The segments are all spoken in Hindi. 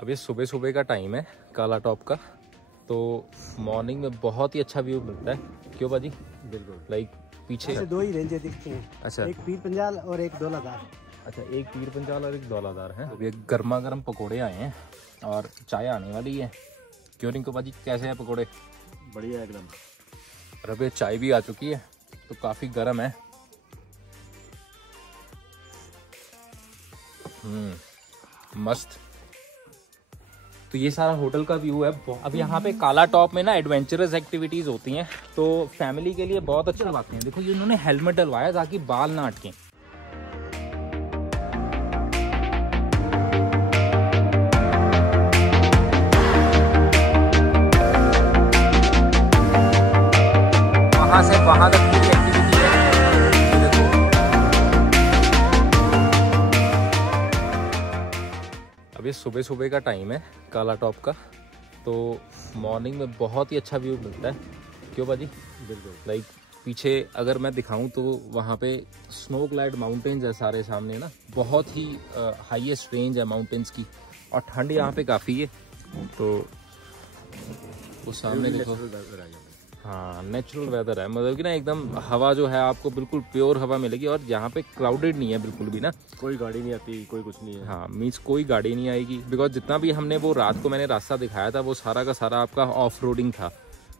अब ये सुबह सुबह का टाइम है काला टॉप का, तो मॉर्निंग में बहुत ही अच्छा व्यू मिलता है। क्यों बाजी? बिल्कुल। लाइक पीछे दो ही रेंजें दिखती हैं। अच्छा, एक पीर पंजाल और एक दौलादार। अच्छा, एक पीर पंजाल और एक दौलादार है। तो ये गर्मा गर्म पकोड़े आए हैं और चाय आने वाली है। क्यों रिंकू बाजी, कैसे हैं पकोड़े? बढ़िया एकदम। और अब ये चाय भी आ चुकी है तो काफ़ी गर्म है। मस्त। तो ये सारा होटल का व्यू है। अब यहाँ पे काला टॉप में ना एडवेंचरस एक्टिविटीज होती हैं, तो फैमिली के लिए बहुत अच्छी बातें हैं। देखो ये इन्होंने हेलमेट डलवाया ताकि बाल ना अटकें। वहां से वहां तक की एक्टिविटी है। अब ये सुबह सुबह का टाइम है काला टॉप का, तो मॉर्निंग में बहुत ही अच्छा व्यू मिलता है। क्यों बाजी? बिल्कुल। लाइक पीछे अगर मैं दिखाऊं तो वहाँ पे स्नो ग्लाइड माउंटेन्स है सारे सामने ना, बहुत ही हाईएस्ट रेंज है माउंटेन्स की, और ठंड यहाँ पे काफ़ी है। तो वो सामने देखो, हाँ नेचुरल वेदर है, मतलब कि ना एकदम हवा जो है आपको बिल्कुल प्योर हवा मिलेगी, और यहाँ पे क्राउडेड नहीं है बिल्कुल भी ना, कोई गाड़ी नहीं आती, कोई कुछ नहीं है। हाँ मीन्स कोई गाड़ी नहीं आएगी, बिकॉज जितना भी हमने वो रात को मैंने रास्ता दिखाया था वो सारा का सारा आपका ऑफ रोडिंग था।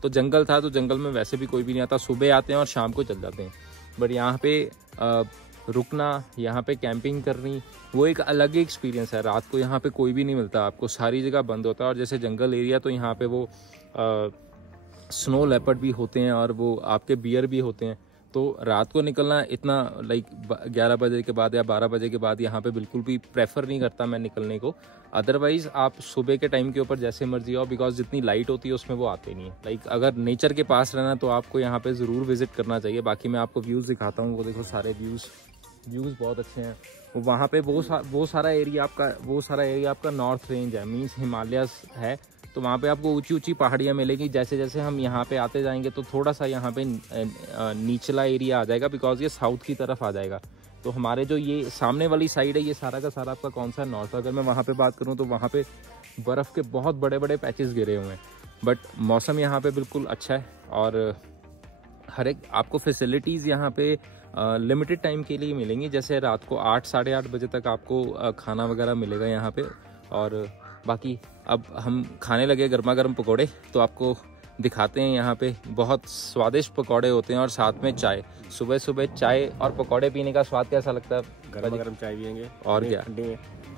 तो जंगल था, तो जंगल में वैसे भी कोई भी नहीं आता, सुबह आते हैं और शाम को चल जाते हैं। बट यहाँ पे रुकना, यहाँ पे कैंपिंग करनी, वो एक अलग ही एक्सपीरियंस है। रात को यहाँ पे कोई भी नहीं मिलता आपको, सारी जगह बंद होता है। और जैसे जंगल एरिया, तो यहाँ पे वो स्नो लेपर्ड भी होते हैं और वो आपके बियर भी होते हैं। तो रात को निकलना इतना लाइक 11 बजे के बाद या 12 बजे के बाद यहाँ पे बिल्कुल भी प्रेफर नहीं करता मैं निकलने को। अदरवाइज आप सुबह के टाइम के ऊपर जैसे मर्जी आओ, बिकॉज जितनी लाइट होती है उसमें वो आते नहीं है। लाइक अगर नेचर के पास रहना तो आपको यहाँ पे ज़रूर विजिट करना चाहिए। बाकी मैं आपको व्यूज़ दिखाता हूँ, वो देखो सारे व्यूज़ बहुत अच्छे हैं। वहाँ पे वो सारा एरिया आपका नॉर्थ रेंज है, मीन्स हिमालयस है। तो वहाँ पे आपको ऊंची ऊंची पहाड़ियाँ मिलेगी। जैसे जैसे हम यहाँ पे आते जाएंगे तो थोड़ा सा यहाँ पे निचला एरिया आ जाएगा, बिकॉज ये साउथ की तरफ आ जाएगा। तो हमारे जो ये सामने वाली साइड है, ये सारा का सारा आपका कौन सा नॉर्थ। अगर मैं वहाँ पे बात करूँ तो वहाँ पे बर्फ़ के बहुत बड़े बड़े पैचेस गिरे हुए हैं। बट मौसम यहाँ पे बिल्कुल अच्छा है, और हर एक आपको फैसिलिटीज़ यहाँ पे लिमिटेड टाइम के लिए मिलेंगी। जैसे रात को 8 साढ़े 8 बजे तक आपको खाना वगैरह मिलेगा यहाँ पे। और बाकी अब हम खाने लगे गर्मा गर्म पकोड़े, तो आपको दिखाते हैं। यहाँ पे बहुत स्वादिष्ट पकोड़े होते हैं और साथ में चाय। सुबह सुबह चाय और पकोड़े पीने का स्वाद कैसा लगता है? गर्मा गर्म चाय पियेंगे और क्या,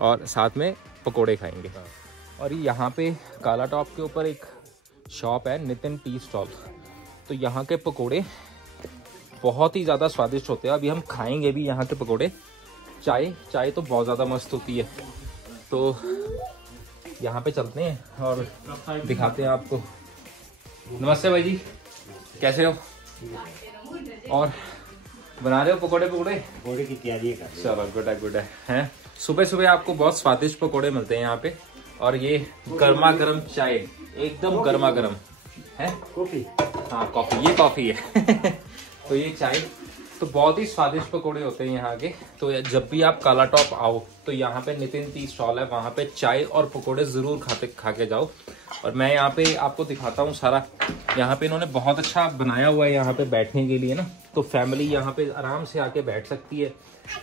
और साथ में पकोड़े खाएंगे। और यहाँ पे काला टॉप के ऊपर एक शॉप है, नितिन टी स्टॉल। तो यहाँ के पकोड़े बहुत ही ज़्यादा स्वादिष्ट होते हैं। अभी हम खाएंगे भी यहाँ के पकोड़े। चाय तो बहुत ज़्यादा मस्त होती है। तो यहाँ पे चलते हैं और दिखाते हैं आपको। नमस्ते भाई जी, कैसे हो? और बना रहे हो पकोड़े की तैयारी कर। चलो गुड है हैं? सुबह सुबह आपको बहुत स्वादिष्ट पकोड़े मिलते हैं यहाँ पे, और ये गर्मा गर्म चाय, एकदम गर्मा गर्म है। कॉफी? हाँ कॉफ़ी, ये कॉफ़ी है। तो ये चाय, तो बहुत ही स्वादिष्ट पकोड़े होते हैं यहाँ के। तो जब भी आप काला टॉप आओ तो यहाँ पे नितिन टी स्टॉल है, वहाँ पे चाय और पकोड़े ज़रूर खा के जाओ। और मैं यहाँ पे आपको दिखाता हूँ सारा। यहाँ पे इन्होंने बहुत अच्छा बनाया हुआ है यहाँ पे बैठने के लिए ना, तो फैमिली यहाँ पे आराम से आके बैठ सकती है।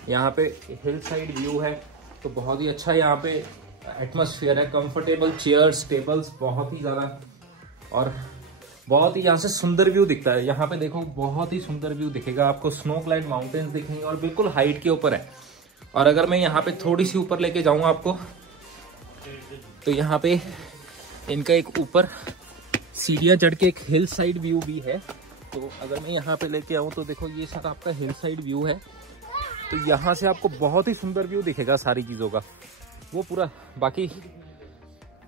यहाँ पे हिल साइड व्यू है, तो बहुत ही अच्छा यहाँ पे एटमॉस्फेयर है। कंफर्टेबल चेयर्स, टेबल्स बहुत ही ज़्यादा, और बहुत ही यहाँ से सुंदर व्यू दिखता है। यहाँ पे देखो बहुत ही सुंदर व्यू दिखेगा आपको, स्नो ग्लाइड माउंटेन्स दिखेंगे और बिल्कुल हाइट के ऊपर है। और अगर मैं यहाँ पे थोड़ी सी ऊपर लेके जाऊँ आपको, तो यहाँ पे इनका एक ऊपर सीढ़ियाँ चढ़ के एक हिल साइड व्यू भी है। तो अगर मैं यहाँ पे लेके आऊँ तो देखो ये सारा आपका हिल साइड व्यू है। तो यहाँ से आपको बहुत ही सुंदर व्यू दिखेगा सारी चीज़ों का, वो पूरा। बाकी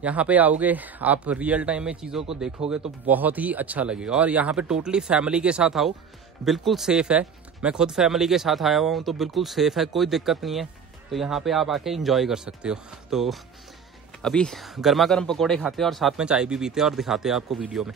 यहाँ पे आओगे आप, रियल टाइम में चीज़ों को देखोगे तो बहुत ही अच्छा लगेगा। और यहाँ पे टोटली फैमिली के साथ आओ, बिल्कुल सेफ़ है। मैं खुद फैमिली के साथ आया हुआ हूँ, तो बिल्कुल सेफ़ है, कोई दिक्कत नहीं है। तो यहाँ पे आप आके एंजॉय कर सकते हो। तो अभी गर्मा गर्म पकोड़े खाते हैं और साथ में चाय भी पीते हैं और दिखाते हैं आपको वीडियो में।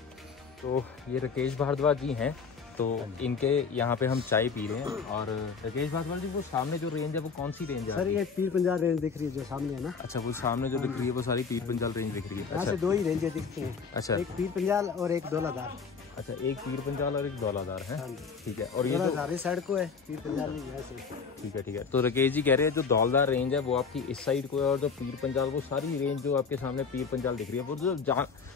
तो ये राकेश भारद्वाज जी हैं, तो इनके यहाँ पे हम चाय पी रहे हैं। और राकेश भाटवाल जी, वो सामने जो रेंज है वो कौन सी रेंज है? सर ये पीर पंजाल रेंज दिख रही है जो सामने है ना। अच्छा, वो सामने जो दिख रही है वो सारी पीर पंजाल रेंज दिख रही है। यहाँ से दो ही रेंजें दिखती हैं। अच्छा, एक पीर पंजाल और एक दौलतदार। अच्छा, एक पीर पंजाल और एक दौलादार है। ठीक है। और ये दौलतदार इस साइड को है, पीर पंजाल नहीं वैसे। ठीक है, ठीक है। तो राकेश जी कह रहे हैं जो दौलदार रेंज है वो आपकी इस साइड को है, और जो पीर पंजाल वो सारी रेंज जो आपके सामने पीर पंजाल दिख रही है, वो जो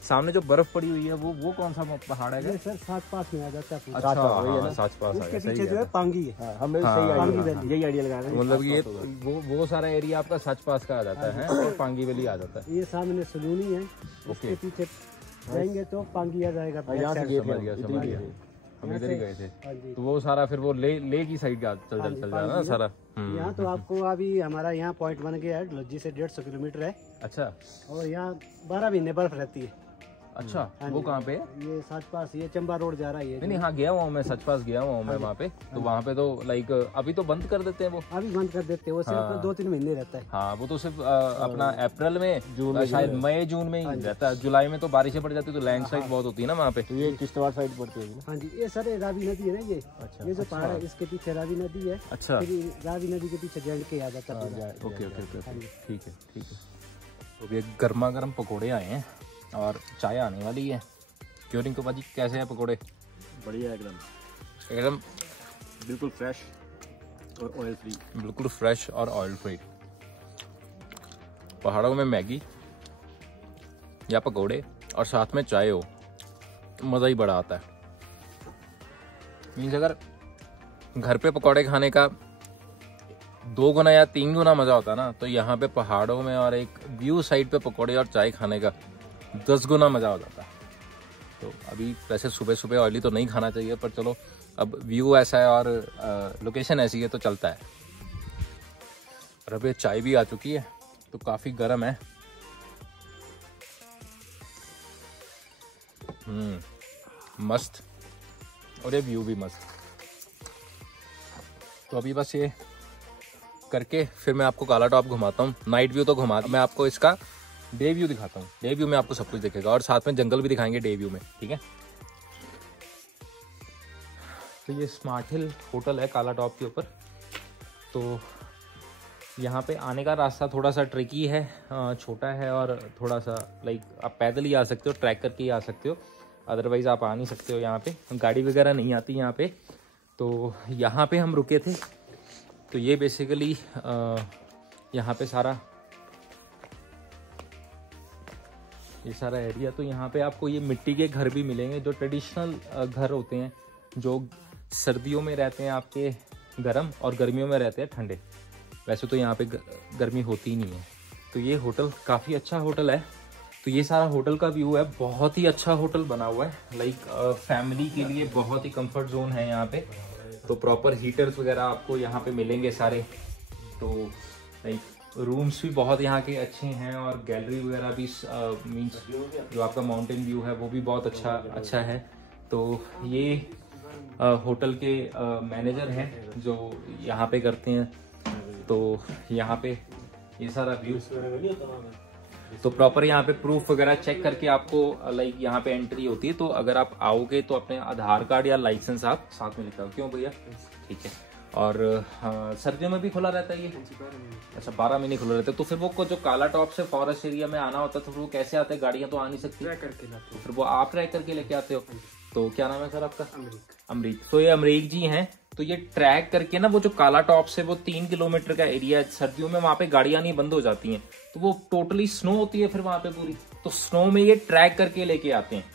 सामने जो बर्फ पड़ी हुई है वो कौन सा पहाड़ है? सर साच पास में आ जाता है। अच्छा, साच पास आ गया। पीछे जो है पांगी है। हमें यही आइडिया लगा रहे हैं। मतलब ये वो सारा एरिया आपका सच पास का आ जाता है और पांगी वैली आ जाता है। ये सामने सलूनी है, उसके पीछे जाएंगे तो पांगी आ जाएगा। हम इधर ही गए थे, तो वो सारा फिर वो ले की साइड का चल जाएगा ना सारा। यहाँ तो आपको अभी हमारा यहाँ पॉइंट बन गया है, लज्जी से 150 किलोमीटर है। अच्छा, और यहाँ 12 महीने बर्फ रहती है। अच्छा, वो कहाँ पे? ये सच पास, ये चंबा रोड जा रहा है। नहीं, हाँ गया हुआ हूँ मैं, सच पास गया हुआ हूँ मैं वहाँ पे। तो वहाँ पे तो लाइक अभी तो बंद कर देते हैं वो। अभी बंद कर देते हैं वो, सिर्फ 2-3 महीने रहता है। हाँ, वो तो सिर्फ अपना अप्रैल में, शायद मई जून में ही रहता है। जुलाई में तो बारिशें पड़ जाती है, तो लैंडस्लाइड बहुत होती है ना वहाँ पे। तो ये किश्तवाड़ साइड पड़ती है। हाँ जी, ये सर रावी नदी है ना ये। अच्छा, ये जो पहाड़ है इसके पीछे रावी नदी है। अच्छा, रावी नदी के पीछे जैंड के आ जाता है। ओके ओके ओके, ठीक है ठीक है। तो ये गर्मा गर्म पकौड़े आए हैं और चाय आने वाली है। क्यों रिंकू भाजी, कैसे हैं पकौड़े? बढ़िया, एकदम बिल्कुल फ्रेश और ऑयल फ्री। बिल्कुल फ्रेश और ऑयल फ्री। पहाड़ों में मैगी या पकौड़े और साथ में चाय हो, मज़ा ही बड़ा आता है। मीन्स अगर घर पे पकौड़े खाने का 2 गुना या 3 गुना मज़ा होता ना, तो यहाँ पे पहाड़ों में और एक व्यू साइड पे पकौड़े और चाय खाने का 10 गुना मज़ा हो जाता है। तो अभी वैसे सुबह सुबह ऑयली तो नहीं खाना चाहिए, पर चलो अब व्यू ऐसा है और लोकेशन ऐसी है तो चलता है। और अब ये चाय भी आ चुकी है, तो काफ़ी गर्म है। मस्त, और ये व्यू भी मस्त। तो अभी बस ये करके फिर मैं आपको काला टॉप घुमाता हूँ। नाइट व्यू तो घुमा, मैं आपको इसका डे व्यू दिखाता हूँ। डे व्यू में आपको सब कुछ दिखेगा और साथ में जंगल भी दिखाएंगे डे व्यू में, ठीक है। तो ये स्मार्ट हिल होटल है काला टॉप के ऊपर। तो यहाँ पे आने का रास्ता थोड़ा सा ट्रिकी है, छोटा है और थोड़ा सा लाइक आप पैदल ही आ सकते हो, ट्रैक करके ही आ सकते हो, अदरवाइज़ आप आ नहीं सकते हो। यहाँ पे गाड़ी वगैरह नहीं आती यहाँ पे। तो यहाँ पे हम रुके थे। तो ये बेसिकली यहाँ पे ये सारा एरिया। तो यहाँ पे आपको ये मिट्टी के घर भी मिलेंगे, जो ट्रेडिशनल घर होते हैं, जो सर्दियों में रहते हैं आपके गर्म और गर्मियों में रहते हैं ठंडे। वैसे तो यहाँ पे गर्मी होती ही नहीं है। तो ये होटल काफ़ी अच्छा होटल है। तो ये सारा होटल का व्यू है, बहुत ही अच्छा होटल बना हुआ है। लाइक फैमिली के लिए बहुत ही कंफर्ट जोन है यहाँ पे। तो प्रॉपर हीटर्स वगैरह आपको यहाँ पे मिलेंगे सारे। तो लाइक रूम्स भी बहुत यहाँ के अच्छे हैं और गैलरी वगैरह भी मीन्स जो आपका माउंटेन व्यू है वो भी बहुत अच्छा है। तो ये होटल के मैनेजर हैं जो यहाँ पे करते हैं। तो यहाँ पे ये सारा व्यू, तो प्रॉपर यहाँ पे प्रूफ वगैरह चेक करके आपको लाइक यहाँ पे एंट्री होती है। तो अगर आप आओगे तो अपने आधार कार्ड या लाइसेंस आप साथ में लेकर आओ। क्यों भैया? ठीक है। और सर्दियों में भी खुला रहता है ये? अच्छा, 12 महीने खुला रहता है। तो फिर वो जो काला टॉप से फॉरेस्ट एरिया में आना होता है तो फिर वो कैसे आते हैं? गाड़ियाँ तो आ नहीं सकती, ट्रैक करके लाते हो। फिर वो आप ट्रैक करके लेके आते हो। तो क्या नाम है सर आपका? अमरीक। तो ये अमरीक जी हैं। तो ये ट्रैक करके ना वो जो काला टॉप से वो 3 किलोमीटर का एरिया है, सर्दियों में वहाँ पे गाड़ियाँ नहीं बंद हो जाती हैं, तो वो टोटली स्नो होती है फिर वहाँ पे पूरी। तो स्नो में ये ट्रैक करके लेके आते हैं।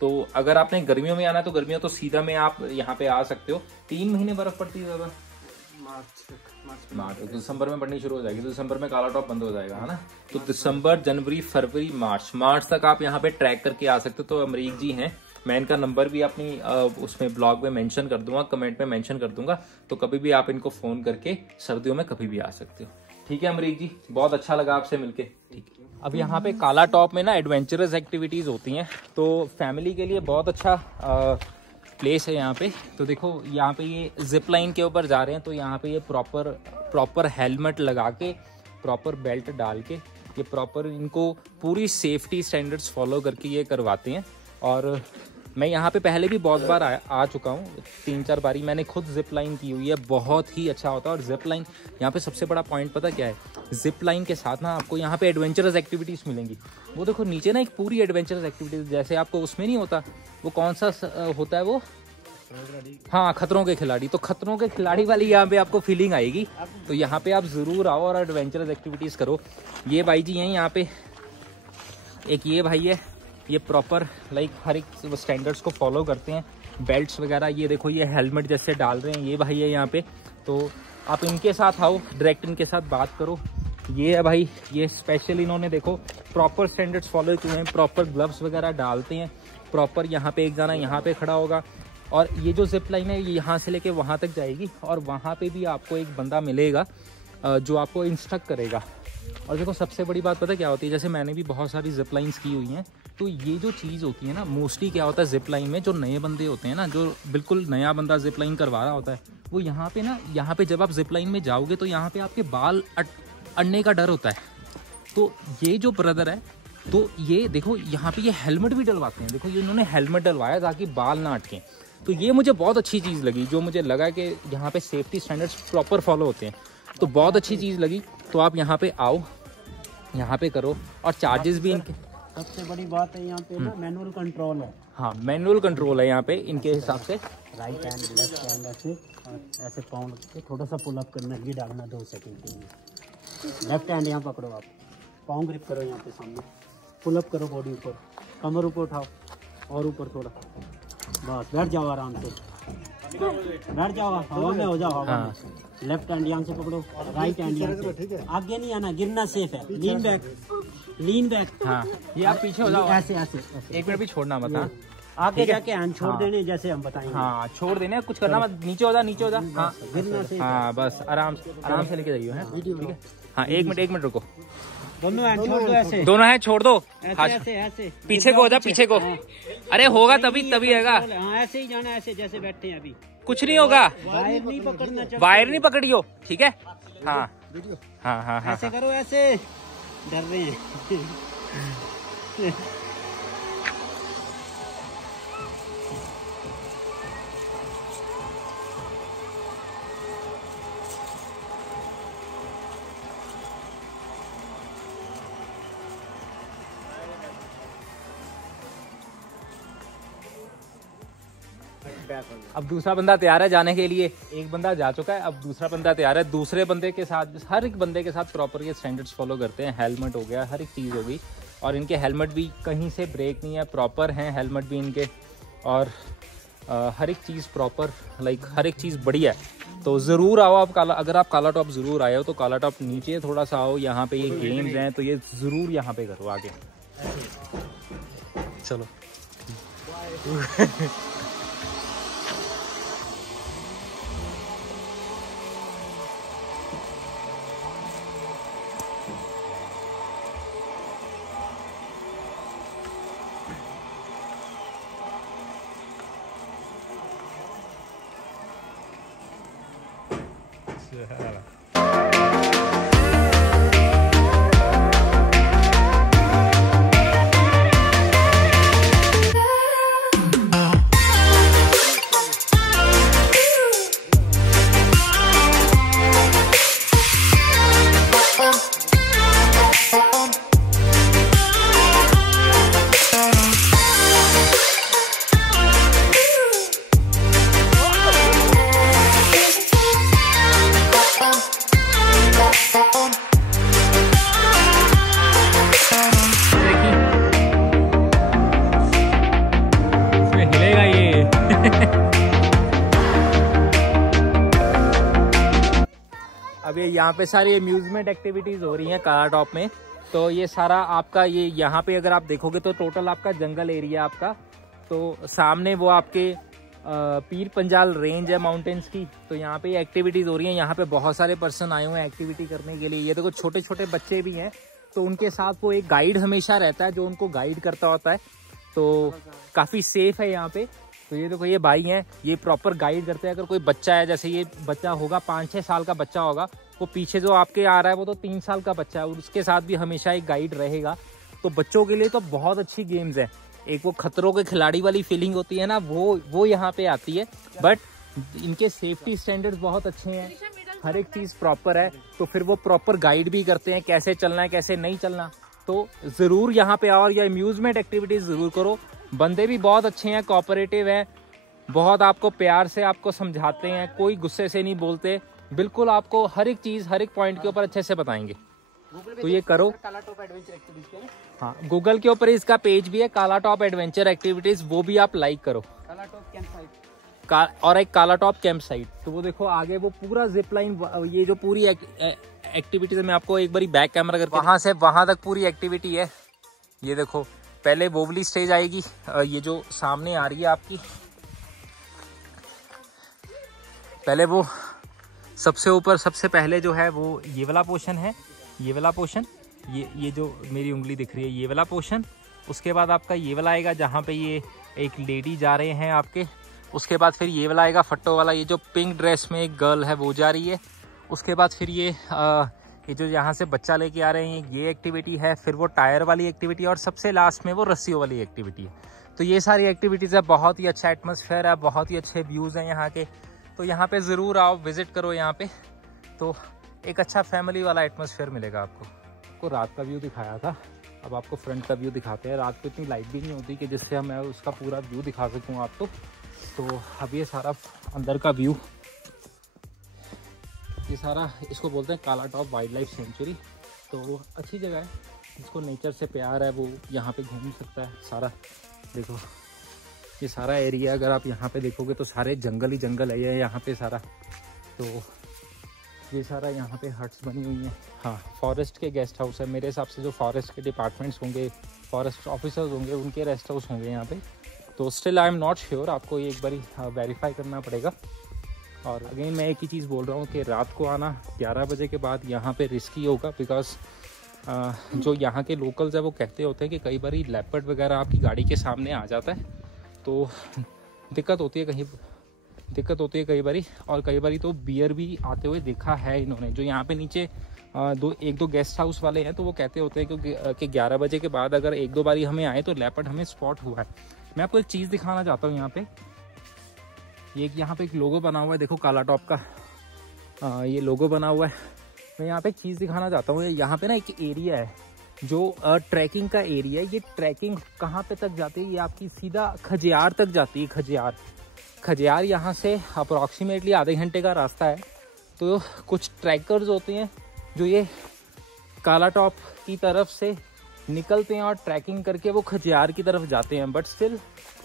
तो अगर आपने गर्मियों में आना है तो गर्मियों तो सीधा में आप यहाँ पे आ सकते हो। 3 महीने बर्फ पड़ती है ज़्यादा, मार्च तो दिसंबर में पड़नी शुरू हो जाएगी। तो दिसंबर में काला टॉप बंद हो जाएगा, है ना। तो दिसंबर, जनवरी, फरवरी, मार्च तक आप यहाँ पे ट्रैक करके आ सकते हो। तो अमरीक जी हैं, मैं इनका नंबर भी अपनी उसमें ब्लॉग में मेंशन कर दूंगा, कमेंट में मेंशन कर दूंगा। तो कभी भी आप इनको फोन करके सर्दियों में कभी भी आ सकते हो। ठीक है अमरीक जी, बहुत अच्छा लगा आपसे मिलके। ठीक है। अब यहाँ पे काला टॉप में ना एडवेंचरस एक्टिविटीज होती हैं, तो फैमिली के लिए बहुत अच्छा प्लेस है यहाँ पे। तो देखो यहाँ पे ये जिप लाइन के ऊपर जा रहे हैं, तो यहाँ पे ये प्रॉपर हेलमेट लगा के, प्रॉपर बेल्ट डाल के, ये प्रॉपर इनको पूरी सेफ्टी स्टैंडर्ड्स फॉलो करके ये करवाते हैं। और मैं यहाँ पे पहले भी बहुत बार आ चुका हूँ, 3-4 बारी मैंने खुद जिप लाइन की हुई है, बहुत ही अच्छा होता है। और जिप लाइन यहाँ पे सबसे बड़ा पॉइंट पता क्या है, जिप लाइन के साथ ना आपको यहाँ पे एडवेंचरस एक्टिविटीज़ मिलेंगी। वो देखो नीचे ना एक पूरी एडवेंचरस एक्टिविटीज़, जैसे आपको उसमें नहीं होता, वो कौन सा होता है वो, हाँ खतरों के खिलाड़ी, तो खतरों के खिलाड़ी वाली यहाँ पे आपको फीलिंग आएगी। तो यहाँ पे आप ज़रूर आओ और एडवेंचरस एक्टिविटीज़ करो। ये भाई जी हैं यहाँ पे, एक ये भाई है, ये प्रॉपर लाइक हर एक स्टैंडर्ड्स को फॉलो करते हैं, बेल्ट्स वगैरह, ये देखो ये हेलमेट जैसे डाल रहे हैं, ये भाई है यहाँ पे। तो आप इनके साथ आओ, डायरेक्ट इनके साथ बात करो। ये है भाई, ये स्पेशल इन्होंने देखो प्रॉपर स्टैंडर्ड्स फॉलो किए हैं, प्रॉपर ग्लव्स वगैरह डालते हैं, प्रॉपर यहाँ पे एक जाना यहाँ पे खड़ा होगा। और ये जो जिप लाइन है ये यहाँ से लेके वहाँ तक जाएगी, और वहाँ पे भी आपको एक बंदा मिलेगा जो आपको इंस्ट्रक्ट करेगा। और देखो सबसे बड़ी बात पता क्या होती है, जैसे मैंने भी बहुत सारी जिप लाइन्स की हुई हैं, तो ये जो चीज़ होती है ना, मोस्टली क्या होता है जिप लाइन में, जो नए बंदे होते हैं ना, जो बिल्कुल नया बंदा जिप लाइन करवा रहा होता है, वो यहाँ पे ना, यहाँ पे जब आप जिप लाइन में जाओगे तो यहाँ पे आपके बाल अड़ने का डर होता है। तो ये जो ब्रदर है, तो ये देखो यहाँ पे ये हेलमेट भी डलवाते हैं, देखो ये इन्होंने हेलमेट डलवाया ताकि बाल ना अटकें। तो ये मुझे बहुत अच्छी चीज़ लगी, जो मुझे लगा कि यहाँ पे सेफ्टी स्टैंडर्ड्स प्रॉपर फॉलो होते हैं, तो बहुत अच्छी चीज़ लगी। तो आप यहाँ पे आओ, यहाँ पे करो, और चार्जेस भी इनके, सबसे बड़ी बात है यहाँ पे ना मैनुअल कंट्रोल है। हाँ मैनुअल कंट्रोल है यहाँ पे इनके हिसाब से। राइट हैंड लेफ्ट हैंड ऐसे, और ऐसे पाउंड के थोड़ा सा पुल अप करना, ये डालना 2 सेकंड के लिए। लेफ्ट हैंड यहाँ पकड़ो, आप पाउंड ग्रिप करो यहाँ पे सामने, पुल अप करो बॉडी ऊपर, कमर ऊपर उठाओ और ऊपर थोड़ा, बस बैठ जाओ आराम से, बैठ जाओ, हवा में हो जाओ, हवा में। लेफ्ट हैंड यहाँ से पकड़ो, राइट हैंड यहाँ से, आगे नहीं आना, गिरना सेफ है। लीन बैक, लीन बैक, हाँ ये आप पीछे हो जाओ, ऐसे ऐसे, एक मिनट भी छोड़ना मत। हाँ आगे जाके हैंड छोड़ देने, जैसे हम बताएंगे। हाँ छोड़ देने, कुछ करना मत, नीचे हो जा, नीचे हो जा। हाँ गिरना सेफ, हाँ बस आराम से लेके जाइए। हाँ ठीक है, हाँ एक मिनट रुको, दोनों हैंड छोड़ दो, ऐसे दोनों हैंड छोड़ दो, ऐसे ऐसे, पीछे को हो जा, पीछे को। अरे होगा तभी आएगा। हाँ ऐसे ही जाना, ऐसे जैसे बैठे हैं अभी, कुछ नहीं होगा, वायर नहीं पकड़ना चाहिए, वायर नहीं पकड़ियो, ठीक है। हाँ हाँ हाँ हाँ ऐसे करो, ऐसे डर रहे हैं। अब दूसरा बंदा तैयार है जाने के लिए, एक बंदा जा चुका है, अब दूसरा बंदा तैयार है। दूसरे बंदे के साथ, हर एक बंदे के साथ प्रॉपर ये स्टैंडर्ड्स फॉलो करते हैं। हेलमेट हो गया, हर एक चीज़ हो गई, और इनके हेलमेट भी कहीं से ब्रेक नहीं है, प्रॉपर हैं हेलमेट भी इनके, और हर एक चीज़ प्रॉपर, लाइक हर एक चीज़ बढ़िया है। तो ज़रूर आओ आप अगर आप काला टॉप ज़रूर आए हो तो काला टॉप नीचे थोड़ा सा आओ, यहाँ पे ये गेम्स हैं तो ये ज़रूर यहाँ पे करो आगे। चलो अब ये यहाँ पे सारी अम्यूजमेंट एक्टिविटीज हो रही हैं काला टॉप में। तो ये सारा आपका, ये यहाँ पे अगर आप देखोगे तो टोटल आपका जंगल एरिया आपका, तो सामने वो आपके पीर पंजाल रेंज है माउंटेन्स की। तो यहाँ पे एक्टिविटीज हो रही हैं, यहाँ पे बहुत सारे पर्सन आए हुए हैं एक्टिविटी करने के लिए। ये देखो छोटे छोटे बच्चे भी हैं, तो उनके साथ वो एक गाइड हमेशा रहता है जो उनको गाइड करता होता है। तो काफी सेफ है यहाँ पे। तो ये देखो ये भाई हैं, ये प्रॉपर गाइड करते हैं। अगर कोई बच्चा है, जैसे ये बच्चा होगा 5-6 साल का बच्चा होगा, वो पीछे जो आपके आ रहा है वो तो 3 साल का बच्चा है, और उसके साथ भी हमेशा एक गाइड रहेगा। तो बच्चों के लिए तो बहुत अच्छी गेम्स है। एक वो खतरों के खिलाड़ी वाली फीलिंग होती है ना, वो यहाँ पे आती है। बट इनके सेफ्टी स्टैंडर्ड्स बहुत अच्छे हैं, हर एक चीज़ प्रॉपर है। तो फिर वो प्रॉपर गाइड भी करते हैं कैसे चलना है कैसे नहीं चलना। तो ज़रूर यहाँ पे आओ, या अम्यूज़मेंट एक्टिविटीज़ ज़रूर करो। बंदे भी बहुत अच्छे हैं, कोऑपरेटिव हैं, बहुत आपको प्यार से आपको समझाते हैं, कोई गुस्से से नहीं बोलते, बिल्कुल आपको हर एक चीज़ हर एक पॉइंट के ऊपर अच्छे से बताएंगे। तो ये करो। काला टॉप एडवेंचर एक्टिविटीज, हाँ, गूगल के ऊपर इसका पेज भी है, काला टॉप एडवेंचर एक्टिविटीज़, वो भी आप लाइक करो। काला टॉप कैंप साइट और एक काला टॉप कैंप साइट। तो वो देखो आगे वो पूरा जिप लाइन, ये जो पूरी एक्टिविटीज मैं आपको एक बारी बैक कैमरा करके, वहां से वहां तक पूरी एक्टिविटी है। ये देखो पहले वोवली स्टेज आएगी, ये जो सामने आ रही है आपकी, पहले वो सबसे ऊपर सबसे पहले जो है वो ये वाला पोर्शन है, ये वाला पोर्शन, ये जो मेरी उंगली दिख रही है ये वाला पोर्शन। उसके बाद आपका ये वाला आएगा जहाँ पे ये एक लेडी जा रहे हैं आपके। उसके बाद फिर ये वाला आएगा फट्टो वाला, ये जो पिंक ड्रेस में एक गर्ल है वो जा रही है। उसके बाद फिर ये जो यहाँ से बच्चा लेके आ रहे हैं ये एक्टिविटी है। फिर वो टायर वाली एक्टिविटी, और सबसे लास्ट में वो रस्सियों वाली एक्टिविटी है। तो ये सारी एक्टिविटीज़ है, बहुत ही अच्छा एटमॉस्फेयर है, बहुत ही अच्छे व्यूज़ हैं यहाँ के। तो यहाँ पे ज़रूर आओ, विज़िट करो यहाँ पे, तो एक अच्छा फैमिली वाला एटमॉस्फेयर मिलेगा आपको। रात का व्यू दिखाया था, अब आपको फ्रंट का व्यू दिखाते हैं। रात को इतनी लाइट भी नहीं होती कि जिससे मैं उसका पूरा व्यू दिखा सकूँ आपको। तो अब ये सारा अंदर का व्यू, ये सारा इसको बोलते हैं काला टॉप वाइल्ड लाइफ सेंचुरी। तो अच्छी जगह है, जिसको नेचर से प्यार है वो यहाँ पे घूम सकता है। सारा देखो ये सारा एरिया, अगर आप यहाँ पे देखोगे तो सारे जंगल ही जंगल है ये यहाँ पे सारा। तो ये सारा यहाँ पे हट्स बनी हुई हैं। हाँ, फॉरेस्ट के गेस्ट हाउस है, मेरे हिसाब से जो फॉरेस्ट के डिपार्टमेंट्स होंगे, फॉरेस्ट ऑफिसर्स होंगे, उनके रेस्ट हाउस होंगे यहाँ पे। तो still I am not sure, आपको ये एक बारी वेरीफाई करना पड़ेगा। और अगेन मैं एक ही चीज़ बोल रहा हूँ कि रात को आना 11 बजे के बाद यहाँ पे रिस्की होगा, बिकॉज जो यहाँ के लोकल्स है वो कहते होते हैं कि कई बार लेपर्ड वगैरह आपकी गाड़ी के सामने आ जाता है, तो दिक्कत होती है कई बारी। और कई बारी तो बियर भी आते हुए देखा है इन्होंने। जो यहाँ पे नीचे एक दो गेस्ट हाउस वाले हैं, तो वो कहते होते हैं कि 11 बजे के बाद अगर एक दो बारी हमें आए तो लेपर्ड हमें स्पॉट हुआ है। मैं आपको एक चीज़ दिखाना चाहता हूँ। यहाँ पे यहाँ पे एक लोगो बना हुआ है, देखो काला टॉप का ये लोगो बना हुआ है। मैं यहाँ पे एक चीज़ दिखाना चाहता हूँ। यहाँ पे ना एक एरिया है जो ट्रैकिंग का एरिया है। ये ट्रैकिंग कहाँ पे तक जाती है, ये आपकी सीधा खजियार तक जाती है। खजियार यहाँ से अप्रॉक्सीमेटली आधे घंटे का रास्ता है। तो कुछ ट्रैकर्स होते हैं जो ये काला टॉप की तरफ से निकलते हैं और ट्रैकिंग करके वो खजियार की तरफ जाते हैं। बट स्टिल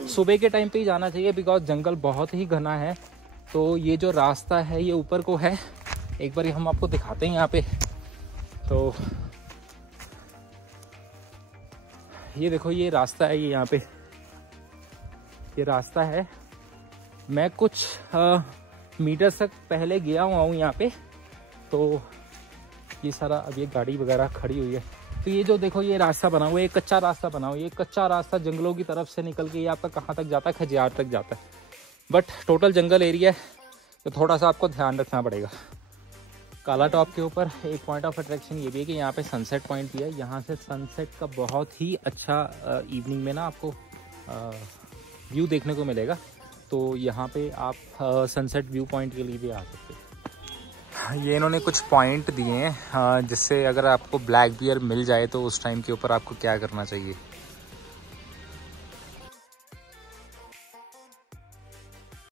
सुबह के टाइम पे ही जाना चाहिए, बिकॉज जंगल बहुत ही घना है। तो ये जो रास्ता है ये ऊपर को है, एक बार हम आपको दिखाते हैं यहाँ पे। तो ये देखो ये रास्ता है, ये यहाँ पे ये रास्ता है। मैं कुछ मीटर्स तक पहले गया हुआ हूँ यहाँ पे। तो ये सारा अब ये गाड़ी वगैरह खड़ी हुई है। तो ये जो देखो ये रास्ता बना हुआ है, ये कच्चा रास्ता बना हुआ है। ये कच्चा रास्ता जंगलों की तरफ से निकल के ये आपका कहाँ तक जाता है, खजियार तक जाता है। बट टोटल जंगल एरिया है, तो थोड़ा सा आपको ध्यान रखना पड़ेगा। काला टॉप के ऊपर एक पॉइंट ऑफ अट्रैक्शन ये भी है कि यहाँ पे सनसेट पॉइंट भी है। यहाँ से सनसेट का बहुत ही अच्छा इवनिंग में ना आपको व्यू देखने को मिलेगा। तो यहाँ पे आप सनसेट व्यू पॉइंट के लिए भी आ सकते हैं। ये इन्होंने कुछ पॉइंट दिए हैं जिससे अगर आपको ब्लैक बियर मिल जाए तो उस टाइम के ऊपर आपको क्या करना चाहिए।